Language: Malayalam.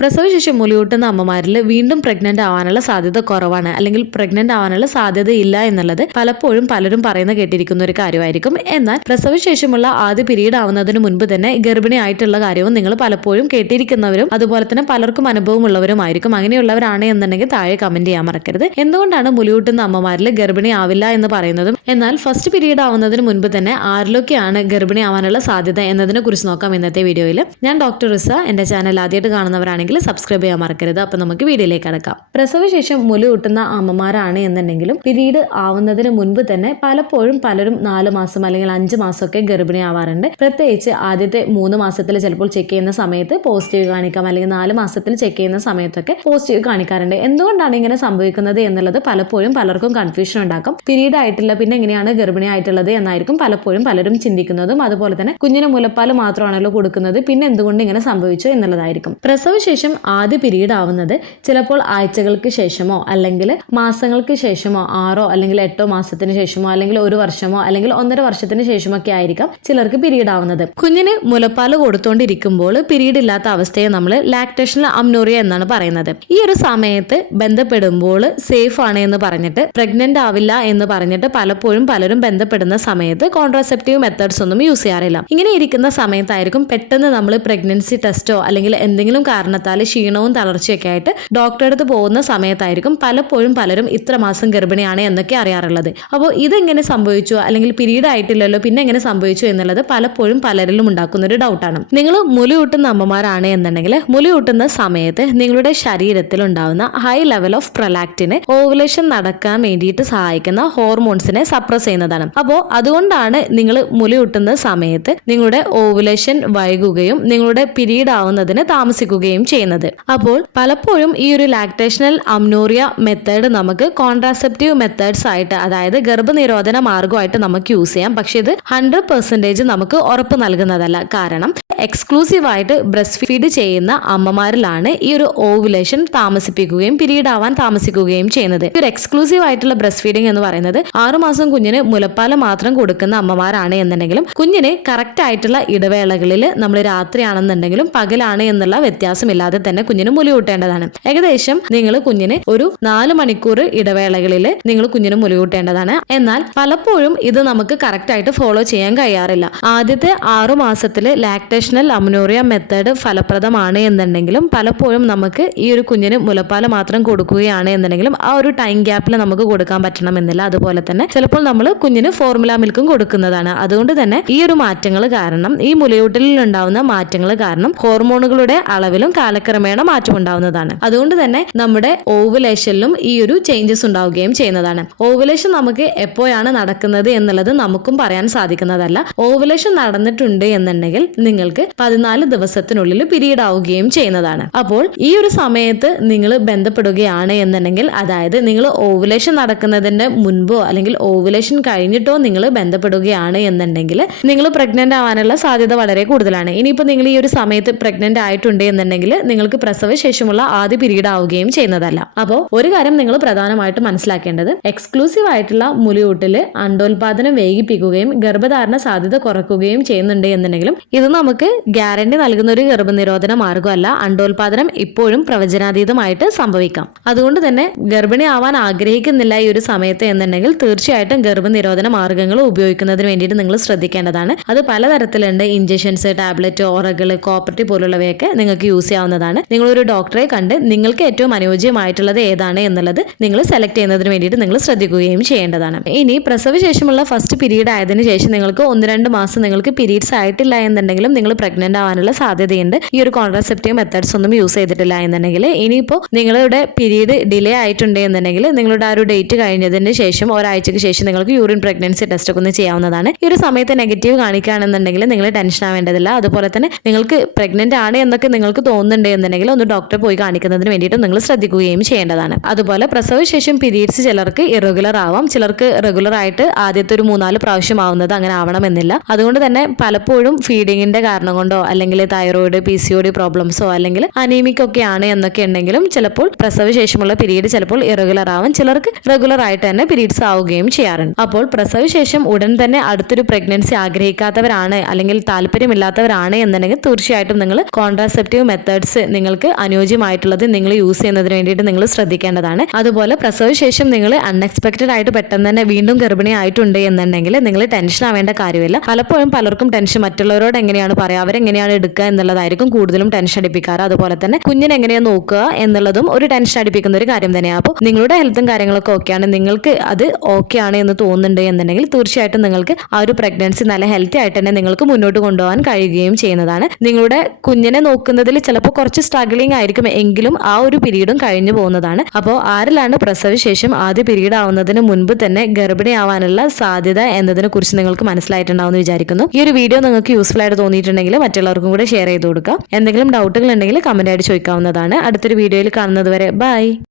പ്രസവശേഷം മുലയൂട്ടുന്ന അമ്മമാരിൽ വീണ്ടും പ്രഗ്നന്റ് ആവാനുള്ള സാധ്യത കുറവാണ്, അല്ലെങ്കിൽ പ്രഗ്നന്റ് ആവാനുള്ള സാധ്യതയില്ല എന്നുള്ളത് പലപ്പോഴും പലരും പറയുന്ന കേട്ടിരിക്കുന്ന ഒരു കാര്യമായിരിക്കും. എന്നാൽ പ്രസവശേഷമുള്ള ആദ്യ പീരീഡ് ആവുന്നതിന് മുൻപ് തന്നെ ഗർഭിണി ആയിട്ടുള്ള കാര്യവും നിങ്ങൾ പലപ്പോഴും കേട്ടിരിക്കുന്നവരും അതുപോലെ തന്നെ പലർക്കും അനുഭവമുള്ളവരുമായിരിക്കും. അങ്ങനെയുള്ളവരാണ് എന്നുണ്ടെങ്കിൽ താഴെ കമന്റ് ചെയ്യാൻ മറക്കരുത്. എന്തുകൊണ്ടാണ് മുലയൂട്ടുന്ന അമ്മമാരിൽ ഗർഭിണി ആവില്ല എന്ന് പറയുന്നതും എന്നാൽ ഫസ്റ്റ് പീരീഡ് ആവുന്നതിന് മുൻപ് തന്നെ ആരിലൊക്കെയാണ് ഗർഭിണി ആവാനുള്ള സാധ്യത എന്നതിനെ കുറിച്ച് നോക്കാം ഇന്നത്തെ വീഡിയോയിൽ. ഞാൻ ഡോക്ടർ റിസ. എന്റെ ചാനൽ ആദ്യമായിട്ട് കാണുന്നവരാണെങ്കിൽ സബ്സ്ക്രൈബ് ചെയ്യാൻ മറക്കരുത്. അപ്പൊ നമുക്ക് വീഡിയോയിലേക്ക് കടക്കാം. പ്രസവശേഷം മുലയൂട്ടുന്ന അമ്മമാരാണ് എന്നുണ്ടെങ്കിലും പീരീഡ് ആവുന്നതിന് മുൻപ് തന്നെ പലപ്പോഴും പലരും 4 മാസം അല്ലെങ്കിൽ 5 മാസമൊക്കെ ഗർഭിണി ആവാറുണ്ട്. പ്രത്യേകിച്ച് ആദ്യത്തെ 3 മാസത്തിൽ ചിലപ്പോൾ ചെക്ക് ചെയ്യുന്ന സമയത്ത് പോസിറ്റീവ് കാണിക്കാം, അല്ലെങ്കിൽ 4 മാസത്തിൽ ചെക്ക് ചെയ്യുന്ന സമയത്തൊക്കെ പോസിറ്റീവ് കാണിക്കാറുണ്ട്. എന്തുകൊണ്ടാണ് ഇങ്ങനെ സംഭവിക്കുന്നത് എന്നുള്ളത് പലപ്പോഴും പലർക്കും കൺഫ്യൂഷൻ ഉണ്ടാക്കും. പീരീഡ് ആയിട്ടില്ല, പിന്നെ എങ്ങനെയാണ് ഗർഭിണി ആയിട്ടുള്ളത് എന്നായിരിക്കും പലപ്പോഴും പലരും ചിന്തിക്കുന്നതും. അതുപോലെ തന്നെ കുഞ്ഞിന് മുലപ്പാൽ മാത്രമാണല്ലോ കൊടുക്കുന്നത്, പിന്നെ എന്തുകൊണ്ട് ഇങ്ങനെ സംഭവിച്ചു എന്നുള്ളതായിരിക്കും. പ്രസവശേഷം ആദ്യ പീരീഡ് ആവുന്നത് ചിലപ്പോൾ ആഴ്ചകൾക്ക് ശേഷമോ അല്ലെങ്കിൽ മാസങ്ങൾക്ക് ശേഷമോ 6 അല്ലെങ്കിൽ 8 മാസത്തിന് ശേഷമോ അല്ലെങ്കിൽ 1 വർഷമോ അല്ലെങ്കിൽ 1.5 വർഷത്തിന് ശേഷമൊക്കെ ആയിരിക്കാം ചിലർക്ക് പീരീഡ് ആവുന്നത്. കുഞ്ഞിന് മുലപ്പാൽ കൊടുത്തുകൊണ്ടിരിക്കുമ്പോൾ പീരീഡ് ഇല്ലാത്ത അവസ്ഥയെ നമ്മൾ ലാക്ടേഷണൽ അമ്നോറിയ എന്നാണ് പറയുന്നത്. ഈ ഒരു സമയത്ത് ബന്ധപ്പെടുമ്പോൾ സേഫ് ആണ് എന്ന് പറഞ്ഞിട്ട് പ്രഗ്നന്റ് ആവില്ല എന്ന് പറഞ്ഞിട്ട് പലപ്പോഴും പലരും ബന്ധപ്പെടുന്ന സമയത്ത് കോൺട്രാസെപ്റ്റീവ് മെത്തേഡ്സ് ഒന്നും യൂസ് ചെയ്യാറില്ല. ഇങ്ങനെ ഇരിക്കുന്ന സമയത്തായിരിക്കും പെട്ടെന്ന് നമ്മൾ പ്രഗ്നൻസി ടെസ്റ്റോ അല്ലെങ്കിൽ എന്തെങ്കിലും കാരണത്താൽ ക്ഷീണവും തളർച്ചയൊക്കെ ആയിട്ട് ഡോക്ടറെ അടുത്ത് പോകുന്ന സമയത്തായിരിക്കും പലപ്പോഴും പലരും ഇത്ര മാസം ഗർഭിണിയാണ് എന്നൊക്കെ അറിയാറുള്ളത്. അപ്പോൾ ഇതെങ്ങനെ സംഭവിച്ചു, അല്ലെങ്കിൽ പീരീഡ് ആയിട്ടില്ലല്ലോ പിന്നെ എങ്ങനെ സംഭവിച്ചു എന്നുള്ളത് പലപ്പോഴും പലരിലും ഉണ്ടാക്കുന്ന ഒരു ഡൗട്ടാണ്. നിങ്ങൾ മുലയൂട്ടുന്ന അമ്മമാരാണ് എന്നുണ്ടെങ്കിൽ മുലയൂട്ടുന്ന സമയത്ത് നിങ്ങളുടെ ശരീരത്തിൽ ഉണ്ടാവുന്ന ഹൈ ലെവൽ ഓഫ് പ്രൊലാക്റ്റിന് ഓവുലേഷൻ നടക്കാൻ വേണ്ടിയിട്ട് സഹായിക്കുന്ന ഹോർമോൺസിനെ സപ്രസ് ചെയ്യുന്നതാണ്. അപ്പോൾ അതുകൊണ്ടാണ് നിങ്ങൾ മുലയൂട്ടുന്ന സമയത്ത് നിങ്ങളുടെ ഓവുലേഷൻ വൈകുകയും നിങ്ങളുടെ പീരീഡ് ആവുന്നതിന് താമസിക്കുകയും ചെയ്യുന്നത്. അപ്പോൾ പലപ്പോഴും ഈ ഒരു ലാക്ടേഷണൽ അമ്നോറിയ മെത്തേഡ് നമുക്ക് കോൺട്രാസെപ്റ്റീവ് മെത്തേഡ്സ് ആയിട്ട്, അതായത് ഗർഭനിരോധന മാർഗമായിട്ട് നമുക്ക് യൂസ് ചെയ്യാം. പക്ഷെ ഇത് 100% നമുക്ക് ഉറപ്പ് നൽകുന്നതല്ല. കാരണം എക്സ്ക്ലൂസീവ് ആയിട്ട് ബ്രസ്റ്റ് ഫീഡ് ചെയ്യുന്ന അമ്മമാരിലാണ് ഈ ഒരു ഓവുലേഷൻ താമസിപ്പിക്കുകയും പീരീഡ് ആവാൻ താമസിക്കുകയും ചെയ്യുന്നത്. ഈ ഒരു എക്സ്ക്ലൂസീവ് ആയിട്ടുള്ള ബ്രസ്റ്റ് ഫീഡിംഗ് എന്ന് പറയുന്നത് 6 മാസം കുഞ്ഞിന് മുലപ്പാൽ മാത്രം കൊടുക്കുന്ന അമ്മമാരാണ് എന്നുണ്ടെങ്കിലും കുഞ്ഞിന് കറക്റ്റ് ആയിട്ടുള്ള ഇടവേളകളിൽ നമ്മൾ രാത്രിയാണെന്നുണ്ടെങ്കിലും പകലാണ് എന്നുള്ള വ്യത്യാസമില്ലാതെ തന്നെ കുഞ്ഞിന് മുലയൂട്ടേണ്ടതാണ്. ഏകദേശം നിങ്ങൾ കുഞ്ഞിന് ഒരു 4 മണിക്കൂർ ഇടവേളകളിൽ നിങ്ങൾ കുഞ്ഞിന് മുലയൂട്ടേണ്ടതാണ്. എന്നാൽ പലപ്പോഴും ഇത് നമുക്ക് കറക്റ്റ് ആയിട്ട് ഫോളോ ചെയ്യാൻ കഴിയാറില്ല. ആദ്യത്തെ 6 മാസത്തിൽ ലാക്ടേഷണൽ അമ്നോറിയ മെത്തേഡ് ഫലപ്രദമാണ് എന്നുണ്ടെങ്കിലും പലപ്പോഴും നമുക്ക് ഈ ഒരു കുഞ്ഞിന് മുലപ്പാൽ മാത്രം കൊടുക്കുകയാണ് എന്നുണ്ടെങ്കിലും ആ ഒരു ടൈം ഗ്യാപ്പിൽ നമുക്ക് കൊടുക്കാൻ പറ്റണമെന്നില്ല. അതുപോലെ തന്നെ ചിലപ്പോൾ നമ്മൾ കുഞ്ഞിന് ഫോർമുല മിൽക്കും കൊടുക്കുന്നതാണ്. അതുകൊണ്ട് തന്നെ ഈ ഒരു മാറ്റങ്ങൾ കാരണം, ഈ മുലയൂട്ടലിൽ ഉണ്ടാവുന്ന മാറ്റങ്ങൾ കാരണം ഹോർമോണുകളുടെ അളവിലും കാലക്രമേണ മാറ്റം ഉണ്ടാവുന്നതാണ്. അതുകൊണ്ട് തന്നെ നമ്മുടെ ഓവുലേഷനിലും ഈ ഒരു ചേഞ്ചസ് ഉണ്ടാവുകയും ചെയ്യുന്നതാണ്. ഓവുലേഷൻ നമുക്ക് എപ്പോഴാണ് നടക്കുന്നത് എന്നുള്ളത് നമുക്കും പറയാൻ സാധിക്കുന്നതല്ല. ഓവുലേഷൻ നടന്നിട്ടുണ്ട് എന്നുണ്ടെങ്കിൽ നിങ്ങൾക്ക് 14 ദിവസത്തിനുള്ളിൽ പീരീഡ് ആവുകയും ചെയ്യുന്നതാണ്. അപ്പോൾ ഈ ഒരു സമയത്ത് നിങ്ങൾ ബന്ധപ്പെടുകയാണ് എന്നുണ്ടെങ്കിൽ, അതായത് നിങ്ങൾ ഓവുലേഷൻ നടക്കുന്നതിന്റെ മുൻപോ അല്ലെങ്കിൽ ഓവുലേഷൻ കഴിഞ്ഞിട്ടോ നിങ്ങൾ ബന്ധപ്പെടുകയാണ് എന്നുണ്ടെങ്കിൽ നിങ്ങൾ പ്രഗ്നന്റ് ആവാനുള്ള സാധ്യത വളരെ കൂടുതലാണ്. ഇനിയിപ്പോൾ നിങ്ങൾ ഈ ഒരു സമയത്ത് പ്രഗ്നന്റ് ആയിട്ടുണ്ട് എന്നുണ്ടെങ്കിൽ നിങ്ങൾക്ക് പ്രസവശേഷമുള്ള ആദ്യ പീരീഡ് ആവുകയും ചെയ്യുന്നതല്ല. അപ്പോൾ ഒരു കാര്യം നിങ്ങൾ പ്രധാനമായിട്ടും മനസ്സിലാക്കേണ്ടത്, എക്സ്ക്ലൂസീവ് ആയിട്ടുള്ള മുലയൂട്ടില് അണ്ടോൽപാദനം വേഗിപ്പിക്കുകയും ഗർഭധാരണ സാധ്യത കുറയ്ക്കുകയും ചെയ്യുന്നുണ്ട് എന്നുണ്ടെങ്കിലും ഇത് നമുക്ക് ഗ്യാരണ്ടി നൽകുന്ന ഒരു ഗർഭനിരോധന മാർഗമല്ല. അണ്ടോൽപാദനം ഇപ്പോഴും പ്രവചനാതീതമായിട്ട് സംഭവിക്കാം. അതുകൊണ്ട് തന്നെ ഗർഭിണി ആവാൻ ആഗ്രഹിക്കുന്നില്ല ഈ ഒരു സമയത്ത് എന്നുണ്ടെങ്കിൽ തീർച്ചയായിട്ടും ഗർഭനിരോധന മാർഗങ്ങൾ ഉപയോഗിക്കുന്നതിന് വേണ്ടിയിട്ട് നിങ്ങൾ ശ്രദ്ധിക്കേണ്ടതാണ്. അത് പലതരത്തിലുണ്ട്. ഇഞ്ചക്ഷൻസ്, ടാബ്ലറ്റ്, ഓറകൾ, കോപ്പർട്ടി പോലുള്ളവയൊക്കെ നിങ്ങൾക്ക് യൂസ് ചെയ്യാവുന്നതാണ്. നിങ്ങളൊരു ഡോക്ടറെ കണ്ട് നിങ്ങൾക്ക് ഏറ്റവും അനുയോജ്യമായിട്ടുള്ളത് ഏതാണ് എന്നുള്ളത് നിങ്ങൾ സെലക്ട് ചെയ്യുന്നതിന് വേണ്ടിയിട്ട് നിങ്ങൾ ശ്രദ്ധിക്കുകയും ചെയ്യേണ്ടതാണ്. ഇനി പ്രസവശേഷമുള്ള ഫസ്റ്റ് പീരീഡ് ആയതിനു ശേഷം നിങ്ങൾക്ക് 1-2 മാസം നിങ്ങൾക്ക് പീരീഡ്സ് ആയിട്ടില്ല എന്നുണ്ടെങ്കിലും നിങ്ങൾ പ്രഗ്നന്റ് ആവാനുള്ള സാധ്യതയുണ്ട്. ഈ ഒരു കോൺട്രാസെപ്റ്റീവ് മെത്തേഡ്സ് ഒന്നും യൂസ് ചെയ്തിട്ടില്ല എന്നുണ്ടെങ്കിൽ. ഇനിയിപ്പോൾ നിങ്ങളുടെ പീരീഡ് ഡിലേ ആയിട്ടുണ്ട് എന്നുണ്ടെങ്കിൽ നിങ്ങളുടെ ആ ഒരു ഡേറ്റ് കഴിഞ്ഞതിന് ശേഷം ഒരാഴ്ചയ്ക്ക് ശേഷം നിങ്ങൾക്ക് യൂറിൻ പ്രഗ്നൻസി ടെസ്റ്റ് ഒക്കെ ഒന്ന് ചെയ്യാവുന്നതാണ്. ഈ ഒരു സമയത്ത് നെഗറ്റീവ് കാണിക്കുകയാണെന്നുണ്ടെങ്കിൽ നിങ്ങൾ ടെൻഷൻ ആവേണ്ടതില്ല. അതുപോലെ തന്നെ നിങ്ങൾക്ക് പ്രഗ്നന്റ് ആണ് എന്നൊക്കെ നിങ്ങൾക്ക് തോന്നുന്നുണ്ട് എന്നുണ്ടെങ്കിൽ ഒന്ന് ഡോക്ടറെ പോയി കാണിക്കുന്നതിന് വേണ്ടിയിട്ട് നിങ്ങൾ ശ്രദ്ധിക്കുകയും ചെയ്യേണ്ടതാണ്. അതുപോലെ പ്രസവശേഷം പീരീഡ്സ് ചിലർക്ക് ഇറഗുലർ ആവാം, ചിലർക്ക് റെഗുലർ ആയിട്ട് ആദ്യത്തെ ഒരു 3-4 പ്രാവശ്യം ആവുന്നത് അങ്ങനെ ആവണമെന്നില്ല. അതുകൊണ്ട് തന്നെ പലപ്പോഴും ഫീഡിങ്ങിന്റെ കാരണം കൊണ്ടോ അല്ലെങ്കിൽ തൈറോയിഡ്, PCOD പ്രോബ്ലംസോ അല്ലെങ്കിൽ അനീമിക് ഒക്കെ ആണ് എന്നൊക്കെ ഉണ്ടെങ്കിലും ചിലപ്പോൾ പ്രസവശേഷമുള്ള പീരീഡ് ചിലപ്പോൾ ഇറഗുലർ ആവാം, ചിലർക്ക് റെഗുലർ ആയിട്ട് തന്നെ പീരീഡ്സ് ആവുകയും ചെയ്യാറുണ്ട്. അപ്പോൾ പ്രസവശേഷം ഉടൻ തന്നെ അടുത്തൊരു പ്രഗ്നൻസി ആഗ്രഹിക്കാത്തവരാണ് അല്ലെങ്കിൽ താല്പര്യമില്ലാത്തവരാണ് എന്നുണ്ടെങ്കിൽ തീർച്ചയായിട്ടും നിങ്ങൾ കോൺട്രാസെപ്റ്റീവ് മെത്തേഡ്സ് ടിപ്സ് നിങ്ങൾക്ക് അനുയോജ്യമായിട്ടുള്ളത് നിങ്ങൾ യൂസ് ചെയ്യുന്നതിന് വേണ്ടിയിട്ട് നിങ്ങൾ ശ്രദ്ധിക്കേണ്ടതാണ്. അതുപോലെ പ്രസവശേഷം നിങ്ങൾ അൺഎക്സ്പെക്റ്റഡ് ആയിട്ട് പെട്ടെന്ന് തന്നെ വീണ്ടും ഗർഭിണി ആയിട്ടുണ്ട് എന്നുണ്ടെങ്കിൽ നിങ്ങൾ ടെൻഷൻ ആവേണ്ട കാര്യമില്ല. പലപ്പോഴും പലർക്കും ടെൻഷൻ മറ്റുള്ളവരോട് എങ്ങനെയാണ് പറയുക, അവരെങ്ങനെയാണ് എടുക്കുക എന്നുള്ളതായിരിക്കും കൂടുതലും ടെൻഷൻ അടിപ്പിക്കാറ്. അതുപോലെ തന്നെ കുഞ്ഞിനെ എങ്ങനെയാണ് നോക്കുക എന്നുള്ളതും ഒരു ടെൻഷൻ അടിപ്പിക്കുന്ന ഒരു കാര്യം തന്നെയാണ്. അപ്പോൾ നിങ്ങളുടെ ഹെൽത്തും കാര്യങ്ങളൊക്കെ ഓക്കെയാണ്, നിങ്ങൾക്ക് അത് ഓക്കെ ആണ് എന്ന് തോന്നുന്നുണ്ട് എന്നുണ്ടെങ്കിൽ തീർച്ചയായിട്ടും നിങ്ങൾക്ക് ആ ഒരു പ്രഗ്നൻസി നല്ല ഹെൽത്തി ആയിട്ട് തന്നെ നിങ്ങൾക്ക് മുന്നോട്ട് കൊണ്ടുപോകാൻ കഴിയുകയും ചെയ്യുന്നതാണ്. നിങ്ങളുടെ കുഞ്ഞിനെ നോക്കുന്നതിൽ ചിലപ്പോൾ കുറച്ച് സ്ട്രഗ്ലിംഗ് ആയിരിക്കും എങ്കിലും ആ ഒരു പീരീഡും കഴിഞ്ഞു പോകുന്നതാണ്. അപ്പോൾ ആരിലാണ് പ്രസവശേഷം ആദ്യ പീരീഡ് ആവുന്നതിന് മുൻപ് തന്നെ ഗർഭിണിയാവാനുള്ള സാധ്യത എന്നതിനെ കുറിച്ച് നിങ്ങൾക്ക് മനസ്സിലായിട്ടുണ്ടാവുമെന്ന് വിചാരിക്കുന്നു. ഈ ഒരു വീഡിയോ നിങ്ങൾക്ക് യൂസ്ഫുൾ ആയിട്ട് തോന്നിയിട്ടുണ്ടെങ്കിൽ മറ്റുള്ളവർക്കും കൂടെ ഷെയർ ചെയ്ത് കൊടുക്കുക. എന്തെങ്കിലും ഡൗട്ടുകൾ ഉണ്ടെങ്കിൽ കമന്റ് ആയിട്ട് ചോദിക്കാവുന്നതാണ്. അടുത്തൊരു വീഡിയോയിൽ കാണുന്നത് വരെ ബൈ.